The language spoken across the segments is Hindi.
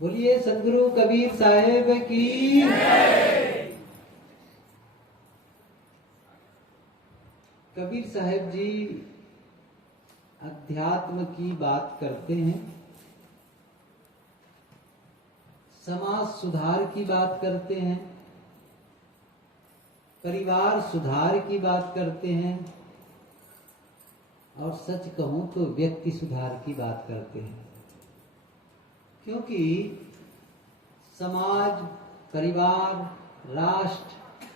बोलिए सदगुरु कबीर साहेब की। कबीर साहेब जी अध्यात्म की बात करते हैं, समाज सुधार की बात करते हैं, परिवार सुधार की बात करते हैं और सच कहूं तो व्यक्ति सुधार की बात करते हैं। क्योंकि समाज, परिवार, राष्ट्र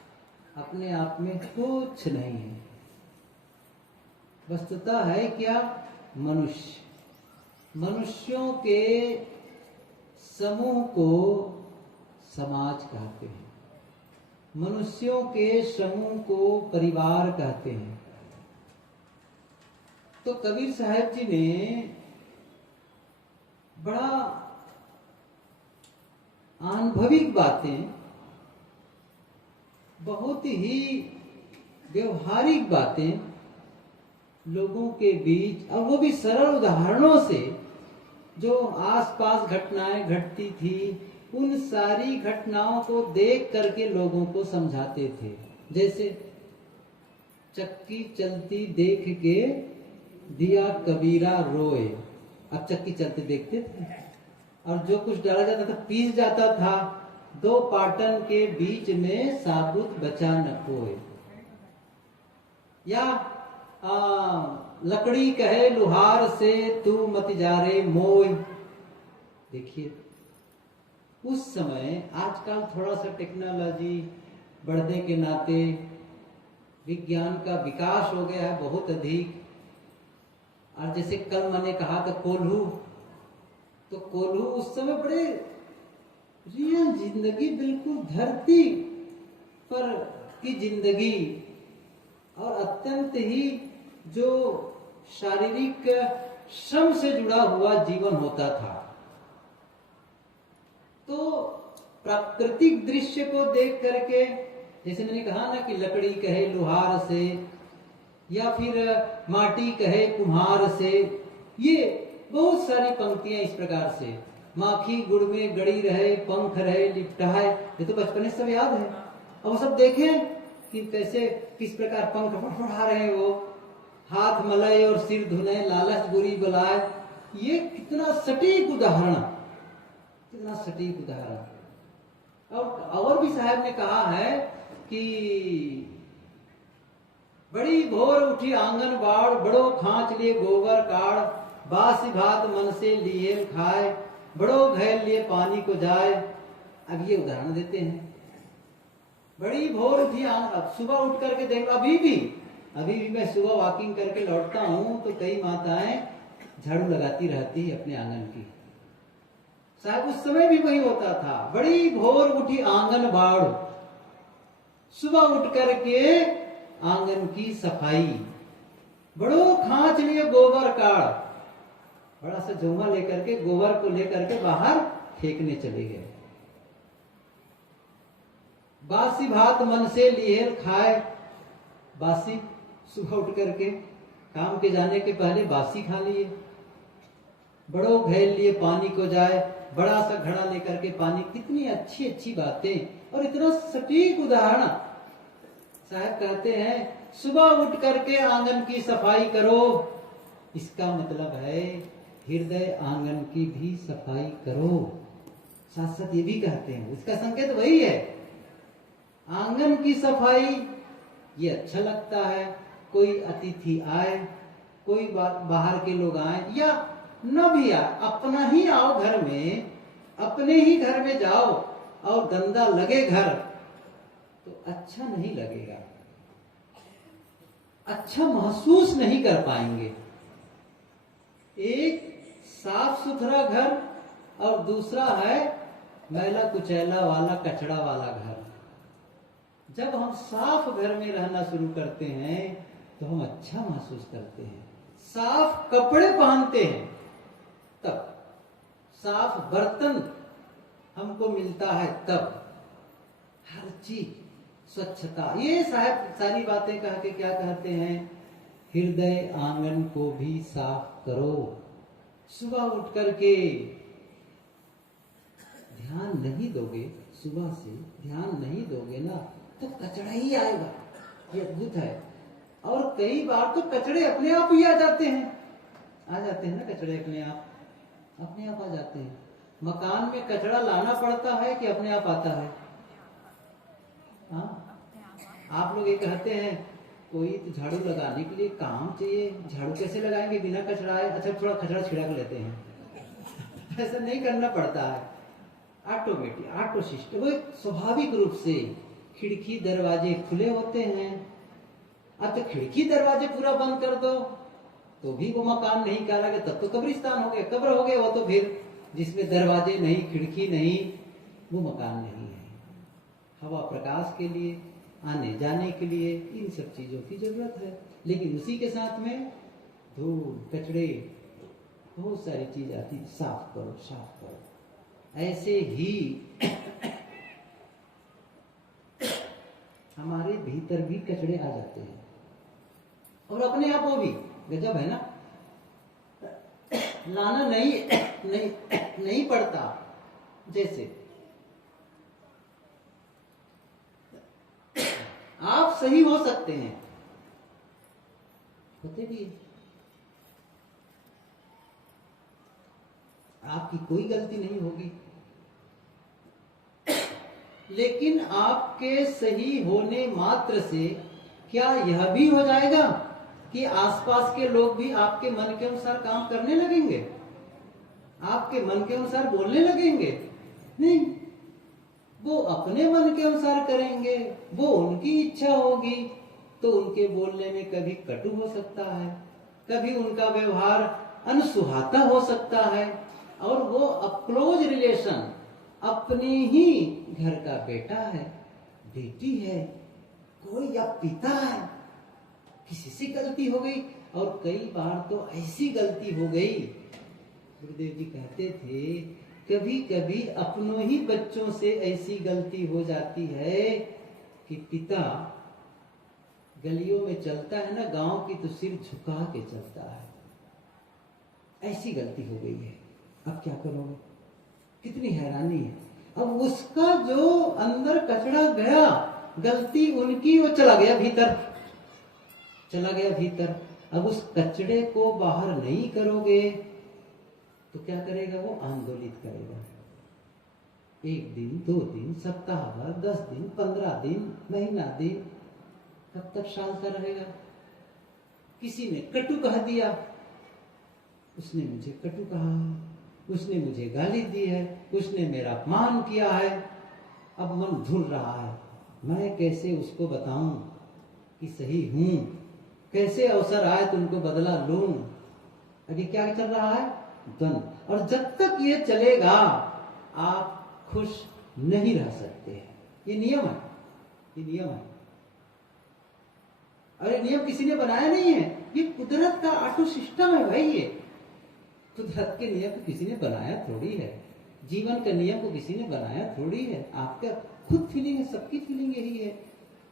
अपने आप में कुछ नहीं है। वस्तुतः है क्या? मनुष्य। मनुष्यों के समूह को समाज कहते हैं, मनुष्यों के समूह को परिवार कहते हैं। तो कबीर साहब जी ने बड़ा अनुभविक बातें, बहुत ही व्यवहारिक बातें लोगों के बीच, और वो भी सरल उदाहरणों से, जो आसपास घटनाएं घटती थी उन सारी घटनाओं को देख करके लोगों को समझाते थे। जैसे चक्की चलती देख के दिया कबीरा रोए। अब चक्की चलते देखते थे और जो कुछ डाला जाता था पीस जाता था, दो पाटन के बीच में साबुत बचा न कोई। या लकड़ी कहे लुहार से तू मत जा रे मोय। देखिए उस समय, आजकल थोड़ा सा टेक्नोलॉजी बढ़ने के नाते विज्ञान का विकास हो गया है बहुत अधिक। और जैसे कल मैंने कहा था कोल्हू, तो कोल्हू उस समय बड़े रियल जिंदगी, बिल्कुल धरती पर की जिंदगी और अत्यंत ही जो शारीरिक श्रम से जुड़ा हुआ जीवन होता था। तो प्राकृतिक दृश्य को देख करके, जैसे मैंने कहा ना कि लकड़ी कहे लुहार से या फिर माटी कहे कुम्हार से, ये बहुत सारी पंक्तियां इस प्रकार से। माखी गुड़ में गड़ी रहे, पंख रहे लिपटाए, ये तो बचपन से सब याद है। और वो सब देखें कि कैसे किस प्रकार पंख फड़फड़ा रहे हैं, वो हाथ मलय और सिर धुने, लालच बुरी बुलाए। ये कितना सटीक उदाहरण, कितना सटीक उदाहरण। और भी साहब ने कहा है कि बड़ी भोर उठी आंगन बाड़, बड़ो खांच लिए गोबर काड़, बासी भात मन से लिए खाए, बड़ो घैल लिए पानी को जाए। अब ये उदाहरण देते हैं। बड़ी भोर उठी अब सुबह उठ करके देख, अभी भी मैं सुबह वॉकिंग करके लौटता हूँ तो कई माताएं झाड़ू लगाती रहती है अपने आंगन की। साहब उस समय भी वही होता था। बड़ी भोर उठी आंगन बाड़, सुबह उठ करके आंगन की सफाई, बड़ो खांच लिए गोबर काड़, बड़ा सा झोंगा लेकर के गोबर को लेकर के बाहर फेंकने चले गए। बासी भात मन से लिए खाए, बासी सुबह उठ करके काम के जाने के पहले बासी खा लिए। बड़ो घेल लिए पानी को जाए, बड़ा सा घड़ा लेकर के पानी। कितनी अच्छी अच्छी बातें और इतना सटीक उदाहरण। साहब कहते हैं सुबह उठ करके आंगन की सफाई करो, इसका मतलब है हृदय आंगन की भी सफाई करो। साथ साथ ये भी कहते हैं, इसका संकेत वही है। आंगन की सफाई ये अच्छा लगता है, कोई अतिथि आए, कोई बाहर के लोग आए या न भी आए, अपना ही आओ घर में, अपने ही घर में जाओ और गंदा लगे घर तो अच्छा नहीं लगेगा, अच्छा महसूस नहीं कर पाएंगे। एक साफ सुथरा घर और दूसरा है मैला कुचैला वाला, कचड़ा वाला घर। जब हम साफ घर में रहना शुरू करते हैं तो हम अच्छा महसूस करते हैं। साफ कपड़े पहनते हैं तब, साफ बर्तन हमको मिलता है तब, हर चीज स्वच्छता। ये साहब सारी बातें कह के क्या कहते हैं, हृदय आंगन को भी साफ करो। सुबह उठ करके ध्यान नहीं दोगे, सुबह से ध्यान नहीं दोगे ना, तो कचरा ही आएगा। ये अद्भुत है। और कई बार तो कचड़े अपने आप ही आ जाते हैं ना, कचड़े अपने आप आ जाते हैं। मकान में कचरा लाना पड़ता है कि अपने आप आता है? हाँ, आप लोग ये कहते हैं कोई तो झाड़ू लगाने के लिए काम चाहिए, झाड़ू कैसे लगाएंगे बिना कचरा आए? अच्छा, थोड़ा कचरा छिड़क लेते हैं। ऐसा नहीं करना पड़ता है, ऑटोमेटिक, ऑटो सिस्टम, वो स्वाभाविक रूप से। खिड़की दरवाजे खुले होते हैं। अब तो खिड़की दरवाजे पूरा बंद कर दो तो भी वो मकान नहीं कहलाएगा, तब तो कब्रिस्तान हो गया, कब्र हो गया वो तो। फिर जिसमें दरवाजे नहीं, खिड़की नहीं, वो मकान नहीं है। हवा प्रकाश के लिए, आने जाने के लिए इन सब चीजों की जरूरत है। लेकिन उसी के साथ में धूल, कचड़े, बहुत सारी चीज आती, साफ करो, साफ करो। ऐसे ही हमारे भीतर भी कचड़े आ जाते हैं और अपने आप वो भी गजब है ना, लाना नहीं पड़ता। जैसे आप सही हो सकते हैं, होते भी, आपकी कोई गलती नहीं होगी, लेकिन आपके सही होने मात्र से क्या यह भी हो जाएगा कि आसपास के लोग भी आपके मन के अनुसार काम करने लगेंगे, आपके मन के अनुसार बोलने लगेंगे? नहीं, वो अपने मन के अनुसार करेंगे, वो उनकी इच्छा होगी। तो उनके बोलने में कभी कटु हो सकता है, कभी उनका व्यवहार अनसुहाता हो सकता है, और वो क्लोज रिलेशन, अपने ही घर का बेटा है, बेटी है, कोई या पिता है, किसी से गलती हो गई। और कई बार तो ऐसी गलती हो गई, गुरुदेव जी कहते थे, कभी कभी अपनों ही बच्चों से ऐसी गलती हो जाती है कि पिता गलियों में चलता है ना गांव की, तो सिर झुका के चलता है। ऐसी गलती हो गई है, अब क्या करोगे? कितनी हैरानी है। अब उसका जो अंदर कचरा गया, गलती उनकी, वो चला गया भीतर। अब उस कचड़े को बाहर नहीं करोगे तो क्या करेगा? वो आंदोलित करेगा। 1 दिन, 2 दिन, सप्ताह भर, 10 दिन, 15 दिन, महीना दिन, कब तक शांत रहेगा? किसी ने कटु कह दिया, उसने मुझे कटु कहा है, उसने मुझे गाली दी है, उसने मेरा अपमान किया है। अब मन धुल रहा है, मैं कैसे उसको बताऊं कि सही हूं, कैसे अवसर आए तो उनको बदला लूं। अभी क्या चल रहा है? द्वंद्व। और जब तक ये चलेगा आप खुश नहीं रह सकते हैं। ये नियम है। और ये नियम किसी ने बनाया नहीं है, ये कुदरत का ऑटो सिस्टम है भाई। ये कुदरत के नियम को किसी ने बनाया थोड़ी है, जीवन का नियम को किसी ने बनाया थोड़ी है। आपका खुद फीलिंग है, सबकी फीलिंग यही है।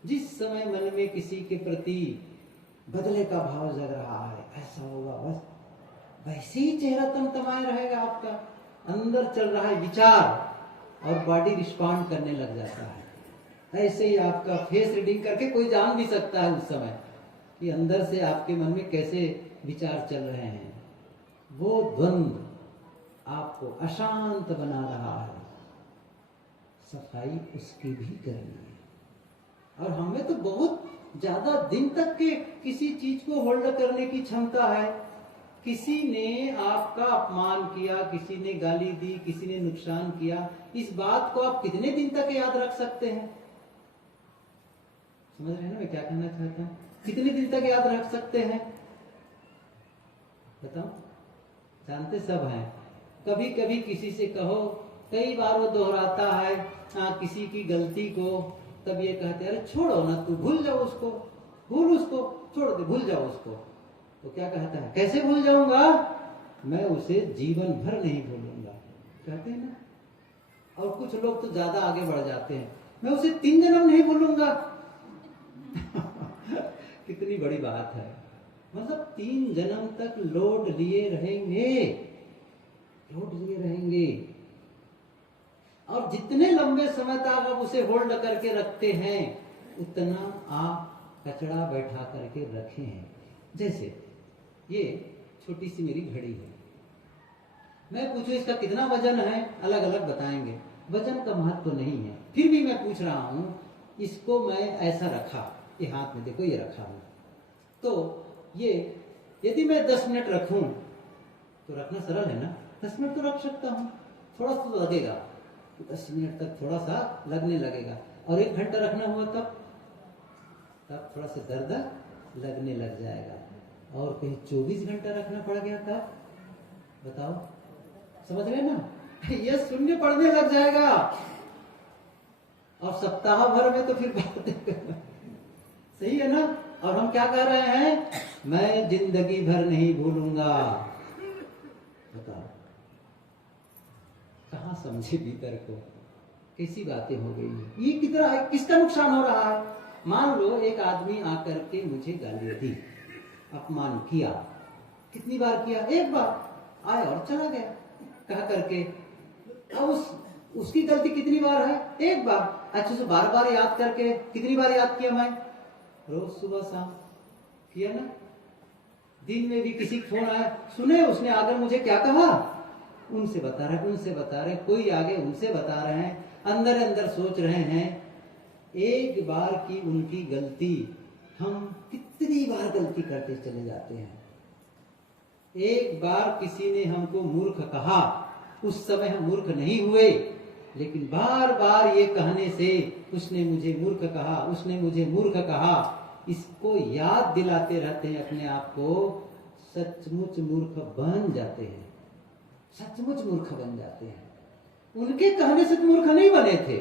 जिस समय मन में किसी के प्रति बदले का भाव जग रहा है, ऐसा होगा, बस वैसे ही चेहरा तमतमाया रहेगा आपका। अंदर चल रहा है विचार और बॉडी रिस्पॉन्ड करने लग जाता है। ऐसे ही आपका फेस रीडिंग करके कोई जान भी सकता है उस समय कि अंदर से आपके मन में कैसे विचार चल रहे हैं। वो द्वंद्व आपको अशांत बना रहा है, सफाई उसकी भी करनी है। और हमें तो बहुत ज्यादा दिन तक के किसी चीज को होल्ड करने की क्षमता है। किसी ने आपका अपमान किया, किसी ने गाली दी, किसी ने नुकसान किया, इस बात को आप कितने दिन तक याद रख सकते हैं? समझ रहे हैं ना मैं क्या कहना चाहता हूं? कितने दिन तक याद रख सकते हैं बताओ? जानते सब हैं। कभी कभी किसी से कहो, कई बार वो दोहराता है किसी की गलती को, तब ये कहते हैं अरे छोड़ो ना, तू भूल जाओ उसको, भूल उसको, छोड़ दे, भूल जाओ उसको। तो क्या कहता है? कैसे भूल जाऊंगा, मैं उसे जीवन भर नहीं भूलूंगा, कहते हैं ना। और कुछ लोग तो ज्यादा आगे बढ़ जाते हैं, मैं उसे 3 जन्म नहीं भूलूंगा। कितनी बड़ी बात है। मतलब 3 जन्म तक लोड लिए रहेंगे। और जितने लंबे समय तक आप उसे होल्ड करके रखते हैं उतना आप कचरा बैठा करके रखे हैं। जैसे ये छोटी सी मेरी घड़ी है, मैं पूछूं इसका कितना वजन है, अलग अलग बताएंगे, वजन का महत्व तो नहीं है, फिर भी मैं पूछ रहा हूं। इसको मैं ऐसा रखा, ये हाथ में देखो ये रखा हूं, तो ये यदि मैं 10 मिनट रखूं तो रखना सरल है ना, 10 मिनट तो रख सकता हूं, थोड़ा सा तो लगेगा, 10 मिनट तक थोड़ा सा लगने लगेगा, और 1 घंटा रखना हुआ तब थोड़ा सा दर्द लगने लग जाएगा, और कहीं 24 घंटा रखना पड़ गया तब बताओ, समझ रहे ना, ये शून्य पड़ने लग जाएगा, और सप्ताह भर में तो फिर बातें सही है ना। और हम क्या कह रहे हैं, मैं जिंदगी भर नहीं भूलूंगा, बताओ कहां समझे भीतर को, कैसी बातें हो गई, ये कितना किसका नुकसान हो रहा है। मान लो एक आदमी आकर के मुझे गाली दी, अपमान किया, कितनी बार किया, एक बार आया और चला गया कह करके, अब उसकी गलती कितनी बार है, एक बार, अच्छे से बार बार याद करके, कितनी बार याद किया मैं, रोज सुबह शाम किया ना, दिन में भी किसी फोन आया, सुने उसने आकर मुझे क्या कहा, उनसे बता रहे, कोई आगे उनसे बता रहे हैं, अंदर अंदर सोच रहे हैं, एक बार की उनकी गलती हम कितनी बार गलती करते चले जाते हैं। एक बार किसी ने हमको मूर्ख कहा, उस समय हम मूर्ख नहीं हुए, लेकिन बार बार ये कहने से उसने मुझे मूर्ख कहा, उसने मुझे मूर्ख कहा, इसको याद दिलाते रहते हैं अपने आप को, सचमुच मूर्ख बन जाते हैं, सचमुच मूर्ख बन जाते हैं। उनके कहने से तो मूर्ख नहीं बने थे,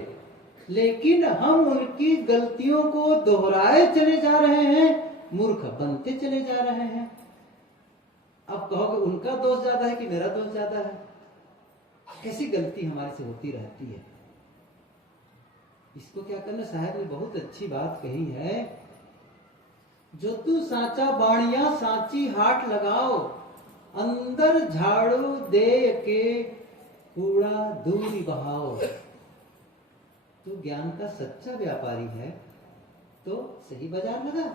लेकिन हम उनकी गलतियों को दोहराए चले जा रहे हैं, मूर्ख बनते चले जा रहे हैं। अब कहोगे उनका दोष ज्यादा है कि मेरा दोष ज्यादा है, कैसी गलती हमारे से होती रहती है। इसको क्या करना, साहब ने बहुत अच्छी बात कही है, जो तू साचा बाणिया सांची हाट लगाओ, अंदर झाड़ू दे के कूड़ा दूरी बहाओ। तो ज्ञान का सच्चा व्यापारी है तो सही बाजार लगा,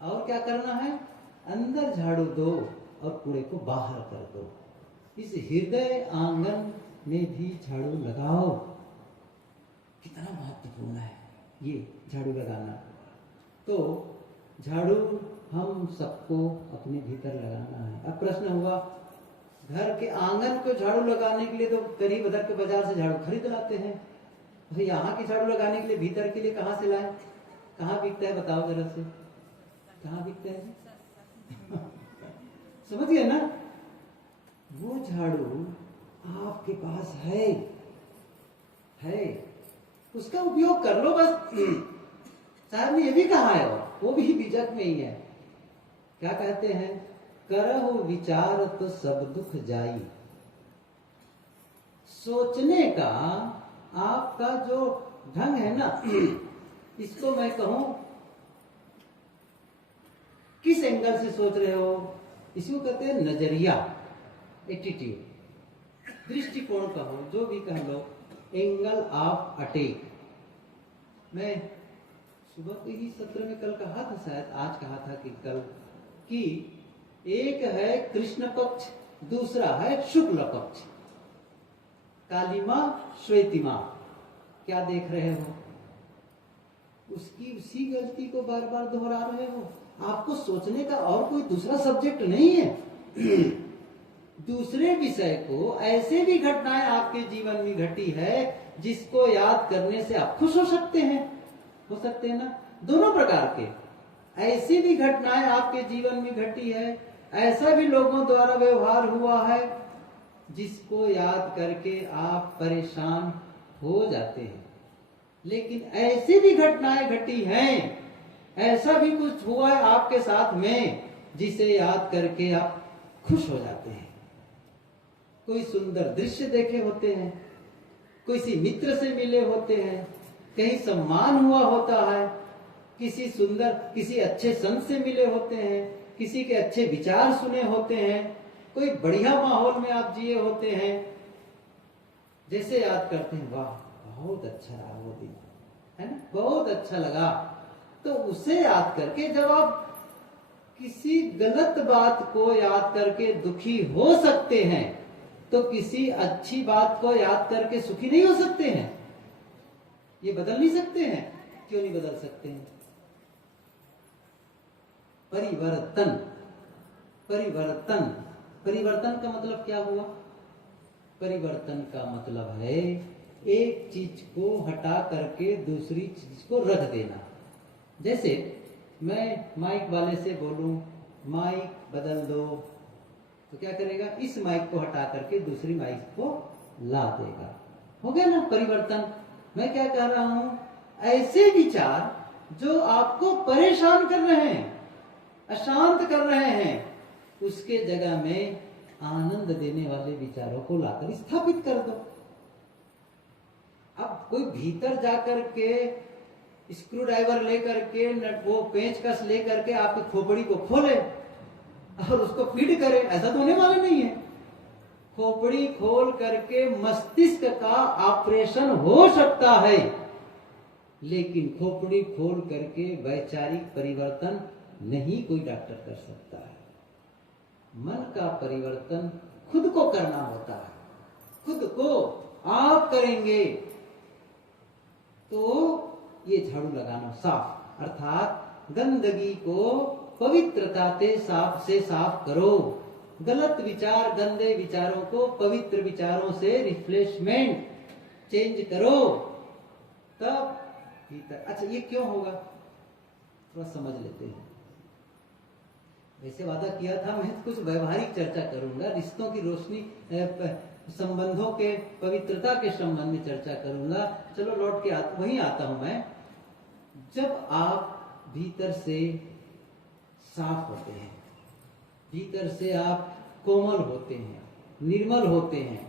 और क्या करना है, अंदर झाड़ू दो और कूड़े को बाहर कर दो। इस हृदय आंगन में भी झाड़ू लगाओ। कितना महत्वपूर्ण है ये झाड़ू लगाना। तो झाड़ू हम सबको अपने भीतर लगाना है। अब प्रश्न हुआ, घर के आंगन को झाड़ू लगाने के लिए तो करीब उधर के बाजार से झाड़ू खरीद लाते हैं, भाई यहाँ की झाड़ू लगाने के लिए भीतर के लिए कहाँ से लाए, कहाँ बिकता है बताओ जरा से, कहाँ बिकता है समझ गए ना। वो झाड़ू आपके पास है, उसका उपयोग कर लो बस। साहब ने ये भी कहा है, वो भी बीजक में ही है, क्या कहते हैं, करहु विचार तो सब दुख जाई। सोचने का आपका जो ढंग है ना, इसको मैं कहूं किस एंगल से सोच रहे हो, इसको कहते हैं नजरिया, एटीट्यूड, दृष्टिकोण कहो, जो भी कह लो, एंगल ऑफ अटैक। मैं सुबह के ही सत्र में कल कहा था, शायद आज कहा था कि कल, कि एक है कृष्ण पक्ष, दूसरा है शुक्ल पक्ष, काली मां श्वेती मां। क्या देख रहे हो, उसकी उसी गलती को बार बार दोहरा रहे हो। आपको सोचने का और कोई दूसरा सब्जेक्ट नहीं है। दूसरे विषय को, ऐसे भी घटनाएं आपके जीवन में घटी है जिसको याद करने से आप खुश हो सकते हैं, ना, दोनों प्रकार के। ऐसी भी घटनाएं आपके जीवन में घटी है, ऐसा भी लोगों द्वारा व्यवहार हुआ है जिसको याद करके आप परेशान हो जाते हैं। लेकिन ऐसी भी घटनाएं घटी हैं, ऐसा भी कुछ हुआ है आपके साथ में जिसे याद करके आप खुश हो जाते हैं। कोई सुंदर दृश्य देखे होते हैं, किसी मित्र से मिले होते हैं, कहीं सम्मान हुआ होता है, किसी अच्छे संत से मिले होते हैं, किसी के अच्छे विचार सुने होते हैं, कोई बढ़िया माहौल में आप जिए होते हैं, जैसे याद करते हैं, वाह बहुत अच्छा रहा वो दिन, है ना, बहुत अच्छा लगा, तो उसे याद करके जब आप किसी गलत बात को याद करके दुखी हो सकते हैं, तो किसी अच्छी बात को याद करके सुखी नहीं हो सकते हैं? ये बदल नहीं सकते हैं? क्यों नहीं बदल सकते हैं? परिवर्तन, परिवर्तन, परिवर्तन का मतलब क्या हुआ? परिवर्तन का मतलब है एक चीज को हटा करके दूसरी चीज को रख देना। जैसे मैं माइक वाले से बोलूं माइक बदल दो, तो क्या करेगा? इस माइक को हटा करके दूसरी माइक को ला देगा। हो गया ना परिवर्तन। मैं क्या कह रहा हूं, ऐसे विचार जो आपको परेशान कर रहे हैं, अशांत कर रहे हैं, उसके जगह में आनंद देने वाले विचारों को लाकर स्थापित कर दो। अब कोई भीतर जाकर के स्क्रू ड्राइवर लेकर के वो पेंचकस लेकर के आपकी खोपड़ी को खोले और उसको फिट करे, ऐसा तो होने वाला नहीं है। खोपड़ी खोल करके मस्तिष्क का ऑपरेशन हो सकता है, लेकिन खोपड़ी खोल करके वैचारिक परिवर्तन नहीं कोई डॉक्टर कर सकता है। मन का परिवर्तन खुद को करना होता है। खुद को आप करेंगे तो ये झाड़ू लगाना साफ, अर्थात गंदगी को पवित्रता से साफ करो। गलत विचार, गंदे विचारों को पवित्र विचारों से रिफ्रेशमेंट चेंज करो, तब भीतर। अच्छा, ये क्यों होगा थोड़ा समझ लेते हैं। वैसे वादा किया था मैं कुछ व्यवहारिक चर्चा करूंगा, रिश्तों की रोशनी, संबंधों के पवित्रता के संबंध में चर्चा करूंगा। चलो लौट के वहीं आता हूं मैं। जब आप भीतर से साफ होते हैं, भीतर से आप कोमल होते हैं, निर्मल होते हैं,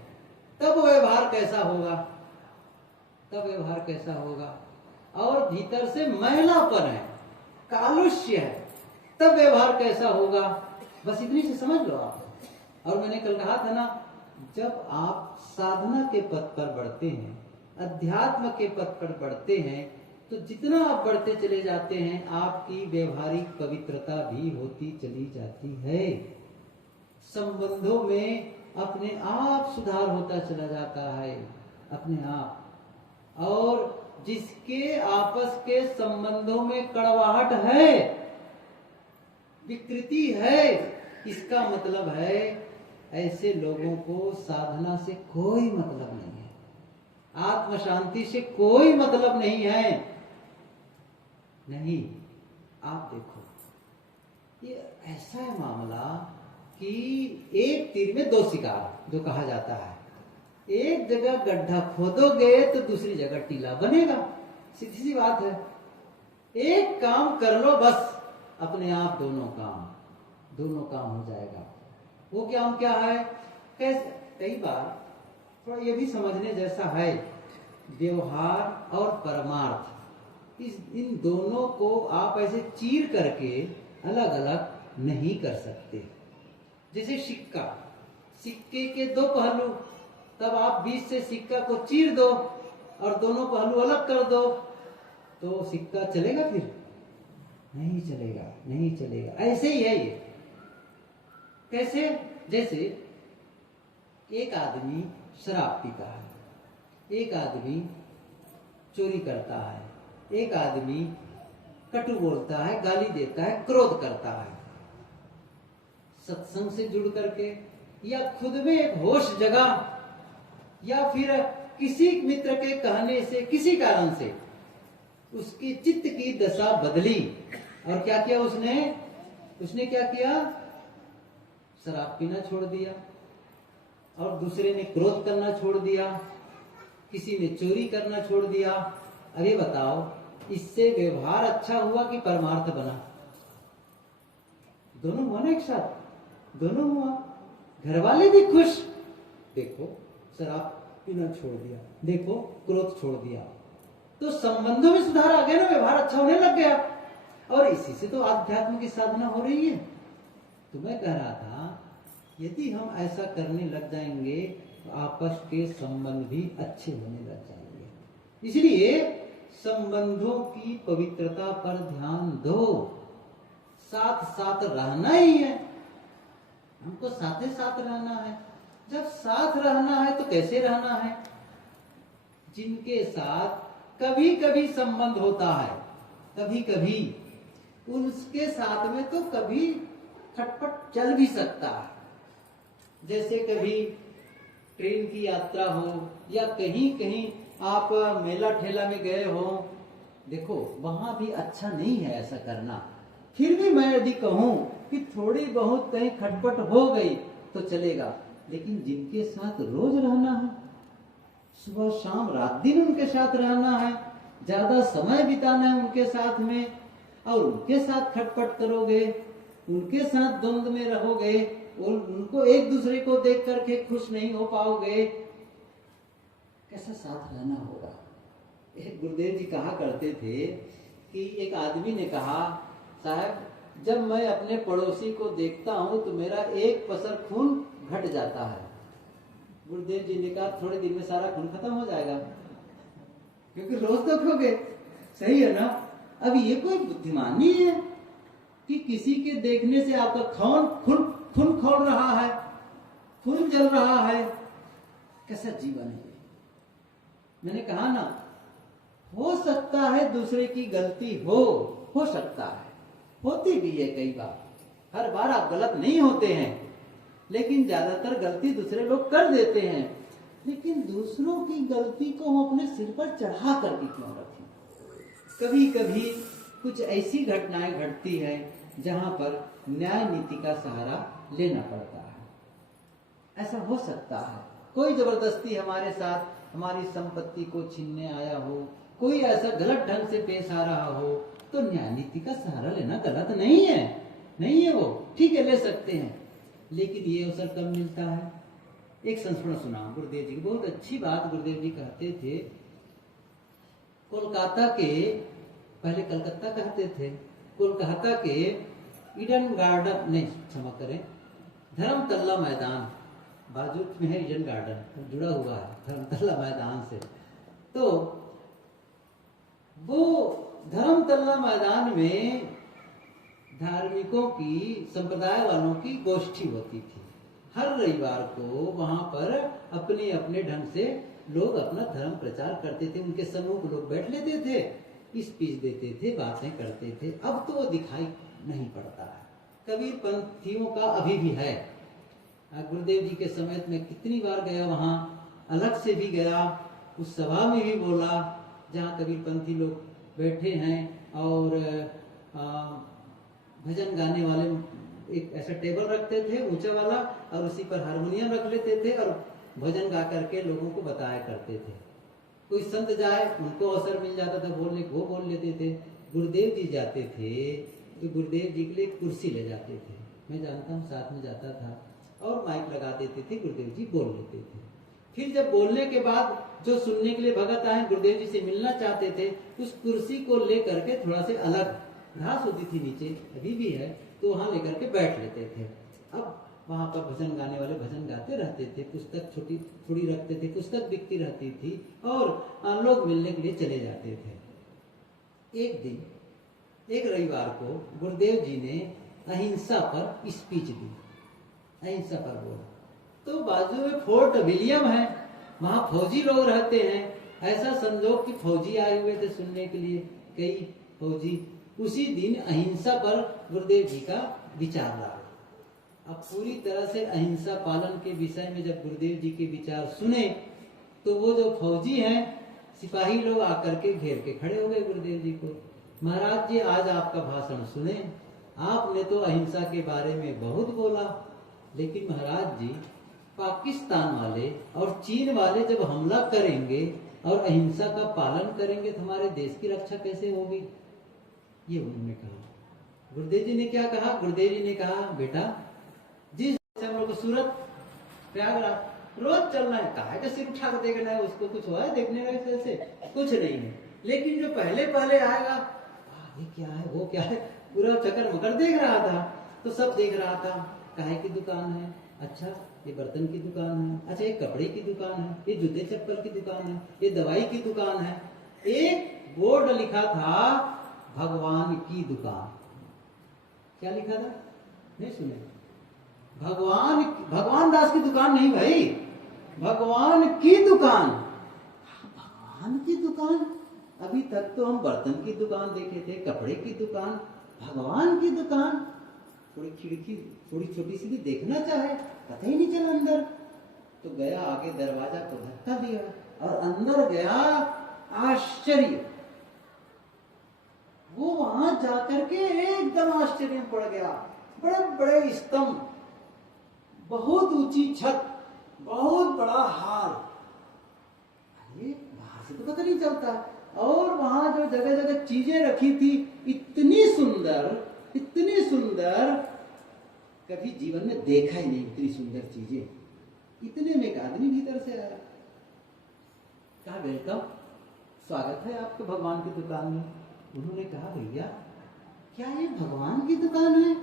तब व्यवहार कैसा होगा? तब व्यवहार कैसा होगा? और भीतर से मैलापन है, कालुष्य है, तब व्यवहार कैसा होगा? बस इतनी से समझ लो आप। और मैंने कल कहा था ना, जब आप साधना के पथ पर बढ़ते हैं, अध्यात्म के पथ पर बढ़ते हैं, तो जितना आप बढ़ते चले जाते हैं, आपकी व्यवहारिक पवित्रता भी होती चली जाती है। संबंधों में अपने आप सुधार होता चला जाता है, अपने आप। और जिसके आपस के संबंधों में कड़वाहट है, विकृति है, इसका मतलब है ऐसे लोगों को साधना से कोई मतलब नहीं है, आत्म शांति से कोई मतलब नहीं है। नहीं, आप देखो, ये ऐसा है मामला कि एक तीर में दो शिकार जो कहा जाता है। एक जगह गड्ढा खोदोगे तो दूसरी जगह टीला बनेगा, सीधी सी बात है। एक काम कर लो बस, अपने आप दोनों काम हो जाएगा। वो काम क्या है? कैसे? कई बार थोड़ा ये भी समझने जैसा है, व्यवहार और परमार्थ, इन दोनों को आप ऐसे चीर करके अलग अलग नहीं कर सकते। जैसे सिक्का, सिक्के के दो पहलू, तब आप बीच से सिक्का को चीर दो और दोनों पहलू अलग कर दो, तो सिक्का चलेगा? फिर नहीं चलेगा, नहीं चलेगा। ऐसे ही है ये। कैसे? जैसे एक आदमी शराब पीता है, एक आदमी चोरी करता है, एक आदमी कटु बोलता है, गाली देता है, क्रोध करता है। सत्संग से जुड़ करके या खुद में एक होश जगा, या फिर किसी मित्र के कहने से, किसी कारण से उसकी चित्त की दशा बदली, और क्या किया उसने क्या किया? शराब पीना छोड़ दिया, और दूसरे ने क्रोध करना छोड़ दिया, किसी ने चोरी करना छोड़ दिया। अरे बताओ, इससे व्यवहार अच्छा हुआ कि परमार्थ बना? दोनों हुआ ना, एक साथ दोनों हुआ। घर वाले भी खुश, देखो शराब पीना छोड़ दिया, देखो क्रोध छोड़ दिया, तो संबंधों में सुधार आ गया ना, व्यवहार अच्छा होने लग गया। और इसी से तो आध्यात्म की साधना हो रही है। तो मैं कह रहा था, यदि हम ऐसा करने लग जाएंगे तो आपस के संबंध भी अच्छे होने लग जाएंगे। इसलिए संबंधों की पवित्रता पर ध्यान दो। साथ साथ रहना ही है, हमको साथ ही साथ रहना है। जब साथ रहना है तो कैसे रहना है? जिनके साथ कभी कभी संबंध होता है, कभी कभी उसके साथ में तो कभी खटपट चल भी सकता है। जैसे कभी ट्रेन की यात्रा हो या कहीं कहीं आप मेला ठेला में गए हो, देखो वहां भी अच्छा नहीं है ऐसा करना। फिर भी मैं यदि कहूं कि थोड़ी बहुत कहीं खटपट हो गई तो चलेगा, लेकिन जिनके साथ रोज रहना है, सुबह शाम रात दिन उनके साथ रहना है, ज्यादा समय बिताना है उनके साथ में, और उनके साथ खटपट करोगे, उनके साथ द्वंद्व में रहोगे, उनको एक दूसरे को देख करके खुश नहीं हो पाओगे, कैसा साथ रहना होगा? एक गुरुदेव जी कहा करते थे कि एक आदमी ने कहा, साहब जब मैं अपने पड़ोसी को देखता हूं तो मेरा एक पसर खून घट जाता है। गुरुदेव जी ने कहा थोड़े दिन में सारा खून खत्म हो जाएगा, क्योंकि रोज तो खोगे, सही है ना? अब ये कोई बुद्धिमानी है कि किसी के देखने से आपका खून खौल रहा है, खून जल रहा है, कैसा जीवन है? मैंने कहा ना, हो सकता है दूसरे की गलती हो सकता है, होती भी है कई बार, हर बार आप गलत नहीं होते हैं, लेकिन ज्यादातर गलती दूसरे लोग कर देते हैं। लेकिन दूसरों की गलती को हम अपने सिर पर चढ़ा करके क्यों रखें? कभी कभी कुछ ऐसी घटनाएं घटती है जहां पर न्याय नीति का सहारा लेना पड़ता है। ऐसा हो सकता है कोई जबरदस्ती हमारे साथ हमारी संपत्ति को छीनने आया हो, कोई ऐसा गलत ढंग से पेश आ रहा हो, तो न्याय नीति का सहारा लेना गलत नहीं है वो ठीक है, ले सकते हैं, लेकिन ये अवसर कब मिलता है? एक संस्मरण सुना गुरुदेव जी की, बहुत अच्छी बात गुरुदेव जी कहते थे। कोलकाता के, पहले कलकत्ता कहते थे, कोलकाता के ईडन गार्डन, नहीं क्षमा करें, धर्मतल्ला मैदान बाजू में है, ईडन गार्डन जुड़ा हुआ है धर्मतल्ला मैदान से। तो वो धर्मतल्ला मैदान में धार्मिकों की, संप्रदाय वालों की गोष्ठी होती थी। हर रविवार को वहां पर अपने अपने ढंग से लोग अपना धर्म प्रचार करते थे, उनके समूह के लोग बैठ लेते थे, स्पीच देते थे, बातें करते थे। अब तो वो दिखाई नहीं पड़ता है। कबीर पंथियों का अभी भी है। गुरुदेव जी के समय में कितनी बार गया वहां, अलग से भी गया, उस सभा में भी बोला जहाँ कबीर पंथी लोग बैठे हैं, और भजन गाने वाले एक ऐसा टेबल रखते थे ऊंचा वाला, और उसी पर हारमोनियम रख लेते थे और भजन गा करके लोगों को बताया करते थे। कोई संत जाए उनको अवसर मिल जाता था बोलने, वो बोल लेते थे। गुरुदेव जी जाते थे तो गुरुदेव जी के लिए कुर्सी ले जाते थे, मैं जानता हूँ, साथ में जाता था, और माइक लगा देते थे, गुरुदेव जी बोल लेते थे। फिर जब बोलने के बाद जो सुनने के लिए भगत आए, गुरुदेव जी से मिलना चाहते थे, उस कुर्सी को लेकर के थोड़ा से अलग, घास होती थी नीचे, अभी भी है, तो वहां लेकर के बैठ लेते थे। अब वहां पर भजन गाने वाले भजन गाते रहते थे, पुस्तक छोटी थोड़ी रखते थे, पुस्तक बिकती रहती थी, और लोग मिलने के लिए चले जाते थे। एक दिन, एक रविवार को गुरुदेव जी ने अहिंसा पर स्पीच दी, अहिंसा पर बोला। तो बाजू में फोर्ट विलियम है, वहां फौजी लोग रहते हैं। ऐसा संजोग कि फौजी आए हुए थे सुनने के लिए, कई फौजी। उसी दिन अहिंसा पर गुरुदेव जी का विचार रहा। अब पूरी तरह से अहिंसा पालन के विषय में जब गुरुदेव जी के विचार सुने, तो वो जो फौजी हैं, सिपाही लोग आकर के घेर के खड़े हो गए गुरुदेव जी को। महाराज जी, आज आपका भाषण सुने, आपने तो अहिंसा के बारे में बहुत बोला, लेकिन महाराज जी, पाकिस्तान वाले और चीन वाले जब हमला करेंगे और अहिंसा का पालन करेंगे तो हमारे देश की रक्षा कैसे होगी? ये उन्होंने कहा। गुरुदेव जी ने क्या कहा? गुरुदेव जी ने कहा, बेटा, जिस हम लोग को सूरत प्रयागराज रोज चलना है, कहा कि सिर उठा कर देखना है, उसको कुछ हुआ है देखने से कुछ नहीं है। लेकिन जो पहले पहले आएगा, ये क्या है, वो क्या है, पूरा चक्कर मकर देख रहा था, तो सब देख रहा था, काहे की दुकान है, अच्छा ये बर्तन की दुकान है, अच्छा ये कपड़े की दुकान है, ये जूते चप्पल की दुकान है, ये दवाई की दुकान है। एक बोर्ड लिखा था भगवान की दुकान। क्या लिखा था? नहीं सुने? भगवान दास की दुकान नहीं भाई, भगवान की दुकान। भगवान की दुकान? अभी तक तो हम बर्तन की दुकान देखे थे, कपड़े की दुकान, भगवान की दुकान। थोड़ी खिड़की थोड़ी छोटी सी भी देखना चाहे, पता ही नहीं चला अंदर। तो गया आगे, दरवाजा को धक्का दिया और अंदर गया। आश्चर्य, वो वहां जाकर के एकदम आश्चर्य में पड़ गया। बड़े बड़े स्तंभ, बहुत ऊंची छत, बहुत बड़ा हाल। अरे बाहर से तो पता नहीं चलता। और वहां जो जगह जगह चीजें रखी थी, इतनी सुंदर, इतनी सुंदर, कभी जीवन में देखा ही नहीं इतनी सुंदर चीजें। इतने में एक आदमी भीतर से आया, कहा वेलकम, स्वागत है आपको भगवान की दुकान में। उन्होंने कहा भैया क्या ये भगवान की दुकान है?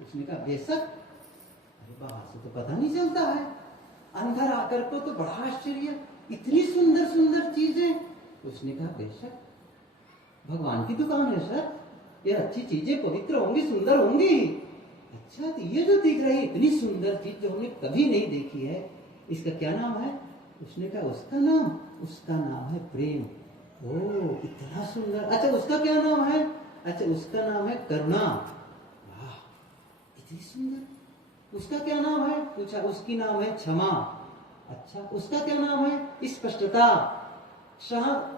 उसने कहा बेशक। अरे बाहर से तो पता नहीं चलता है, अंदर आकर को तो बड़ा आश्चर्य, इतनी सुंदर सुंदर चीजें। उसने कहा बेशक भगवान की दुकान है सर, ये अच्छी चीजें पवित्र होंगी, सुंदर होंगी। अच्छा तो ये जो दिख रही है इतनी सुंदर चीज जो हमने कभी नहीं देखी है, इसका क्या नाम है? उसने कहा उसका नाम है प्रेम। ओ इतना सुंदर। अच्छा उसका क्या नाम है? अच्छा उसका नाम है करुणा। वाह इतनी सुंदर। उसका क्या नाम है? पूछा। उसकी नाम है क्षमा। अच्छा उसका क्या नाम है? स्पष्टता।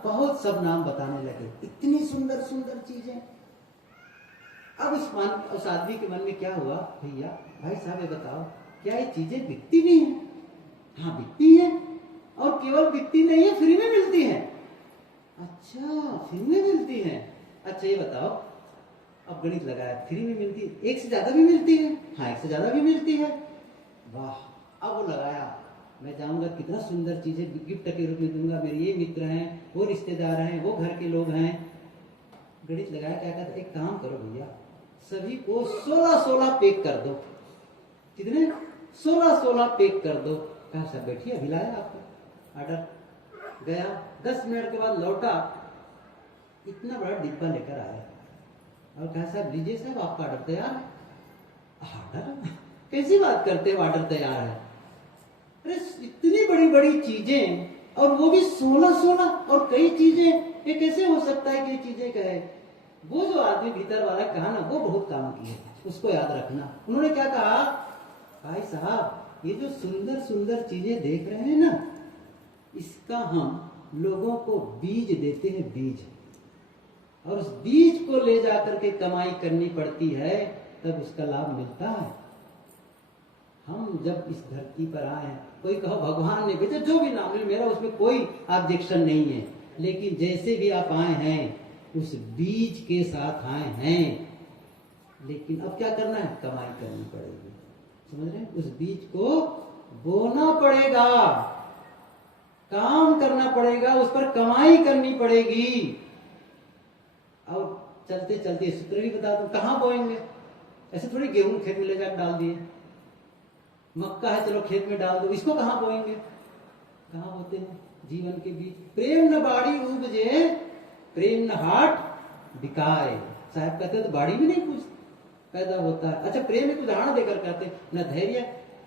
बहुत सब नाम बताने लगे, इतनी सुंदर सुंदर चीजें। अब उस आदमी के मन में क्या हुआ, भैया भाई साहब ये बताओ क्या ये चीजें बिकती भी हैं? हाँ बिकती है, और केवल बिकती नहीं है, फ्री में मिलती है। अच्छा फ्री में मिलती है। अच्छा ये बताओ, अब गणित लगाया, फ्री में मिलती है, एक से ज्यादा भी मिलती है? हाँ एक से ज्यादा भी मिलती है। वाह। अब वो लगाया, मैं जाऊंगा कितना सुंदर चीजें गिफ्ट के रूप में दूंगा, मेरे ये मित्र हैं, वो रिश्तेदार हैं, वो घर के लोग हैं। गणित लगाया, क्या कहता, एक काम करो भैया, सभी को 16-16 पैक कर दो। कितने? 16-16 पैक कर दो। कहा सर बैठिए अभी लाया आपको ऑर्डर। गया, 10 मिनट के बाद लौटा, इतना बड़ा डिब्बा लेकर आया और कहा साहब लीजिए साहब आपका ऑर्डर तैयार है। ऑर्डर? कैसी बात करते हैं ऑर्डर तैयार है? अरे इतनी बड़ी बड़ी चीजें, और वो भी 16-16, और कई चीजें, ये कैसे हो सकता है कि चीजें कहे? वो जो आदमी भीतर वाला कहा ना, वो बहुत काम किया, उसको याद रखना। उन्होंने क्या कहा, भाई साहब ये जो सुंदर सुंदर चीजें देख रहे हैं ना, इसका हम लोगों को बीज देते हैं, बीज, और उस बीज को ले जाकर के कमाई करनी पड़ती है, तब उसका लाभ मिलता है। हम जब इस धरती पर आए हैं, कोई कहो भगवान ने भेजा, जो भी नाम है मेरा, उसमें कोई ऑब्जेक्शन नहीं है, लेकिन जैसे भी आप आए हैं उस बीज के साथ आए हैं। लेकिन अब क्या करना है? कमाई करनी पड़ेगी, समझ रहे हैं? उस बीज को बोना पड़ेगा, काम करना पड़ेगा, उस पर कमाई करनी पड़ेगी। अब चलते चलते सूत्र भी बता दूं, कहां बोएंगे? ऐसे थोड़ी गेहूं खेत में ले जाकर डाल दिए, मक्का है चलो खेत में डाल दो, इसको कहां बोएंगे? कहां बोते हैं? जीवन के बीज। प्रेम न बाड़ी उपजे, प्रेम न हाट बिकाए। साहब कहते हैं तो बाड़ी भी नहीं कुछ पैदा होता है। अच्छा प्रेम एक उदाहरण देकर कहते हैं, न धैर्य,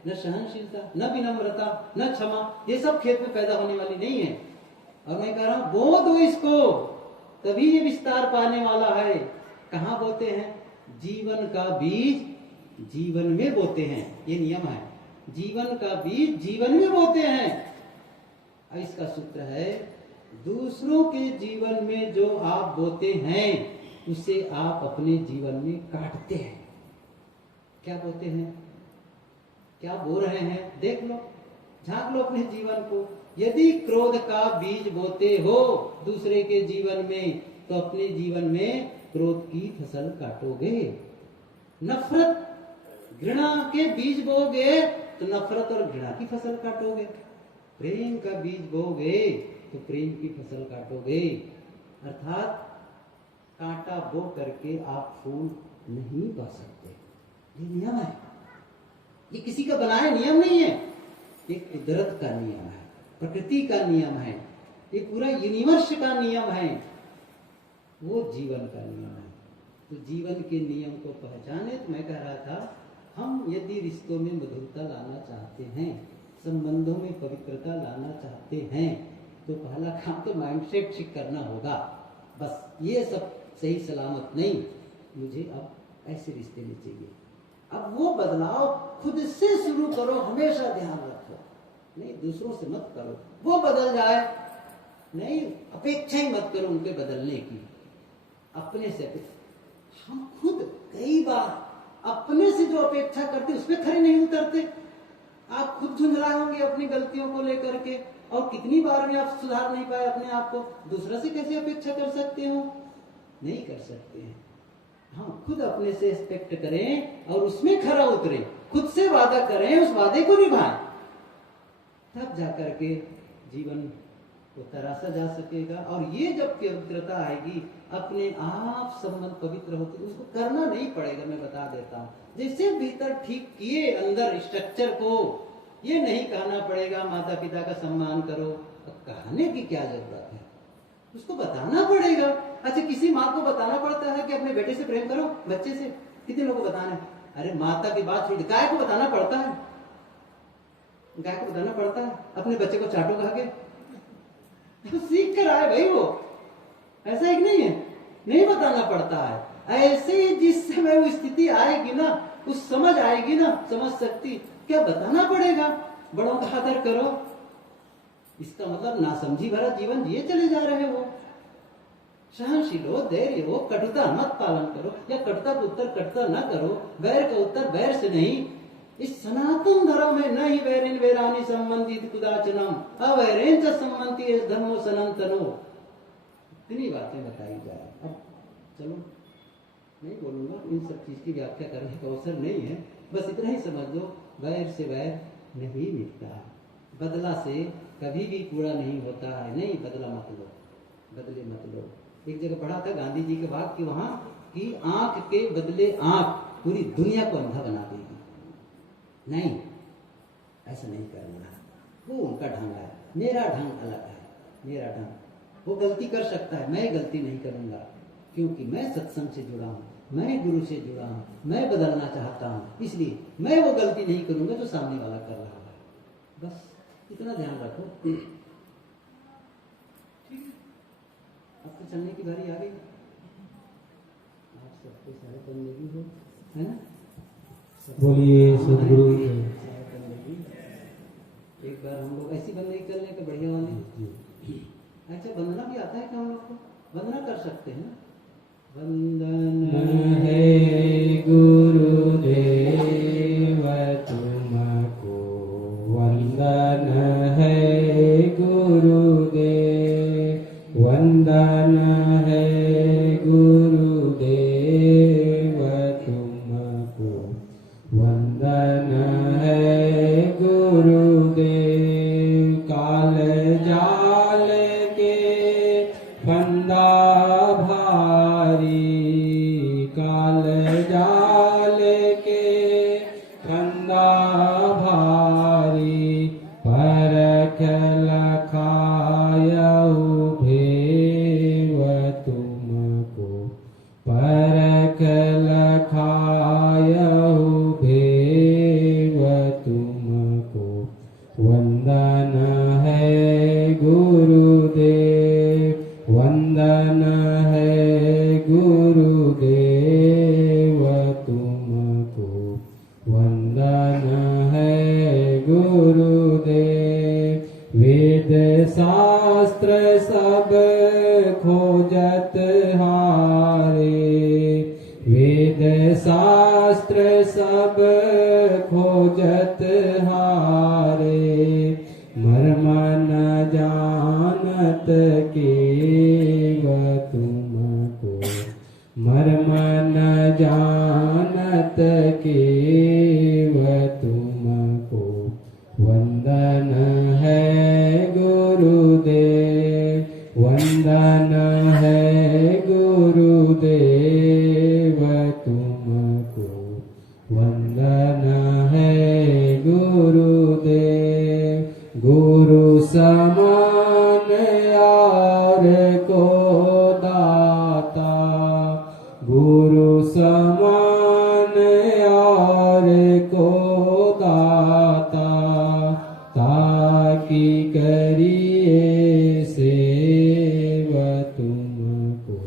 न सहनशीलता, न विनम्रता, न क्षमा, ये सब खेत में पैदा होने वाली नहीं है। और मैं कह रहा हूं बो दो इसको, तभी ये विस्तार पाने वाला है। कहां बोते हैं? जीवन का बीज जीवन में बोते हैं, ये नियम है। जीवन का बीज जीवन में बोते हैं। अब इसका सूत्र है, दूसरों के जीवन में जो आप बोते हैं उसे आप अपने जीवन में काटते हैं। क्या बोते हैं? क्या बो रहे हैं? देख लो, झांक लो अपने जीवन को। यदि क्रोध का बीज बोते हो दूसरे के जीवन में, तो अपने जीवन में क्रोध की फसल काटोगे। नफरत घृणा के बीज बोगे तो नफरत और घृणा की फसल काटोगे। प्रेम का बीज बोगे तो प्रेम की फसल काटोगे। अर्थात कांटा बो करके आप फूल नहीं बो सकते, ये नियम है। ये किसी का बनाया नियम नहीं है, एक कुदरत का नियम है, प्रकृति का नियम है, एक पूरा यूनिवर्स का नियम है, वो जीवन का नियम है। तो जीवन के नियम को पहचाने। तो मैं कह रहा था, हम यदि रिश्तों में मधुरता लाना चाहते हैं, संबंधों में पवित्रता लाना चाहते हैं, तो पहला काम तो माइंडसेट ठीक करना होगा। बस ये सब सही सलामत नहीं, मुझे अब ऐसे रिश्ते में चाहिए। अब वो बदलाव खुद से शुरू करो, हमेशा ध्यान रखो, नहीं दूसरों से मत करो। वो बदल जाए, नहीं अपेक्षा ही मत करो उनके बदलने की, अपने से। हम खुद कई बार अपने से जो अपेक्षा करते उस पर खरे नहीं उतरते। आप खुद झुंझला होंगे अपनी गलतियों को लेकर के, और कितनी बार में आप सुधार नहीं पाए अपने आप को, दूसरा से कैसे अपेक्षा कर सकते हो? नहीं कर सकते हैं। हम खुद अपने से एक्सपेक्ट करें और उसमें खरा उतरे, खुद से वादा करें, उस वादे को निभाएं, तब जाकर के जीवन को तराशा जा सकेगा। और ये जब पवित्रता आएगी, अपने आप संबंध पवित्र होते, उसको करना नहीं पड़ेगा। मैं बता देता हूँ, जैसे भीतर ठीक किए अंदर स्ट्रक्चर को, ये नहीं कहना पड़ेगा माता पिता का सम्मान करो। कहने की क्या जरूरत है, उसको बताना पड़ेगा। अच्छा, किसी माँ को बताना पड़ता है कि अपने बेटे से प्रेम करो, बच्चे से? कितने लोगों को बताना है? अरे माता की बात छोड़, गाय को बताना पड़ता है, गाय को बताना पड़ता है अपने बच्चे को चाटो कहा के, तो सीख कर आए भाई वो। ऐसा एक नहीं है, नहीं बताना पड़ता है। ऐसे ही जिस समय वो स्थिति आएगी ना, उस समझ आएगी ना, समझ सकती, क्या बताना पड़ेगा? बड़ों का आदर करो, इसका मतलब नासमझी भरा जीवन जिए चले जा रहे हो। सहनशील हो, धैर्य हो, कटुता मत पालन करो, या कटुता का उत्तर कटुता न करो, बैर का उत्तर बैर से नहीं। इस सनातन धर्म में नहीं वैरिन वैरानी संबंधित कुदाचनम अवैरेन च संबंधी धर्मो सनातनो, इतनी बातें बताई जाए। अब चलो नहीं बोलूंगा, इन सब चीज की व्याख्या करने का अवसर नहीं है, बस इतना ही समझ लो, वैर से वैर नहीं मिटता, बदला से कभी भी पूरा नहीं होता है। नहीं बदला मत लो, बदले मत लो। एक जगह पढ़ा था गांधी जी के बाद कि वहां की आंख के बदले आंख पूरी दुनिया को अंधा बना देगी। नहीं, ऐसा नहीं करना, वो उनका ढंग है, मेरा ढंग अलग है। मेरा ढंग, वो गलती कर सकता है, मैं गलती नहीं करूंगा, क्योंकि मैं सत्संग से जुड़ा हूं, मैं गुरु से जुड़ा हूं, मैं बदलना चाहता हूं, इसलिए मैं वो गलती नहीं करूंगा जो सामने वाला कर रहा है। बस इतना ध्यान रखो। ठीक है, अब तो चलने की बारी आ गई। आप सबके सारे बंदगी हो, है ना? बोलिए सदगुरु। एक बार हम लोग ऐसी बंदगी कर लें कि बढ़िया वाली। अच्छा, वंदना भी आता है क्या हम लोग को? वंदना कर सकते हैं ना? वंदन है गुरुदेव तुमको, वंदन है गुरुदेव, वंदन है गुरुदेव तुमको, वंदन है गुरुदेव। काल जाल के फंदा भारी, काल जाल के फंदा भारी, परख लखायऊ भेव तुमको, परख लखायऊ भेव तुमको, वंदन है गुरुदेव, वंदन है गुरुदेव तुमको, वंदन है गुरुदेव। वेद शास्त्र सब खोजत हारे, वेद शास्त्र सब खोजत हारे, मर्म न जानत केव तुमको, मर्म न जानत केव तुमको, वंदन है गुरुदेव, वंदन है गुरुदेव तुमको, वंदन है गुरु। यार को दाता, गुरु समान यार को दाता, ताकि करिए सेव तुमको,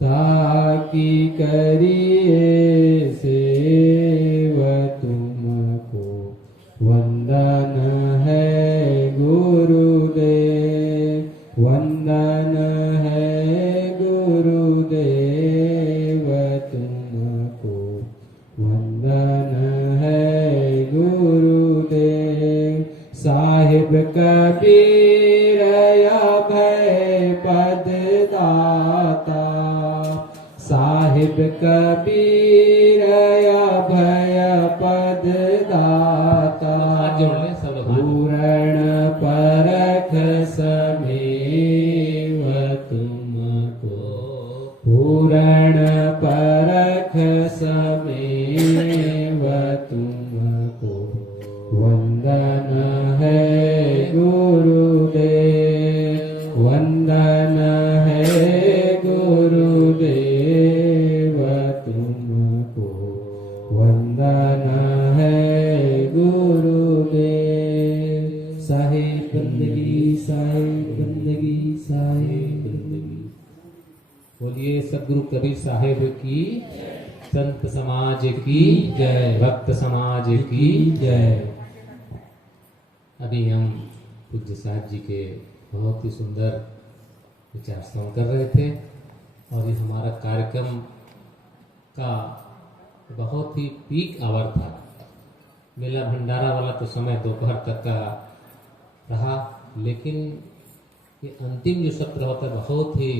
ताकि करिए सेव तुमको। वंदन है गुरुदेव, वंदन है गुरुदेव तुमको, वंदन है गुरुदेव। साहिब कबीर अभय पद दाता, साहिब कबीर अभय पद दाता, पूर्ण परख समेव तुमको, पूर्ण परख समेव तुमको। वंदन है गुरुदेव, वंदन है गुरुदेव तुमको, वंदन है गुरुदेव। साहिब बंदगी, साहिब बंदगी, साहिब बंदगी। बोलिए सदगुरु कबीर साहेब की, संत समाज की जय, भक्त समाज की जय। अभी हम पूज्य साहब जी के बहुत ही सुंदर विचार श्रवण कर रहे थे और ये हमारा कार्यक्रम का बहुत ही पीक आवर था। मेला भंडारा वाला तो समय दोपहर तक का रहा, लेकिन ये अंतिम जो सत्र होता है बहुत ही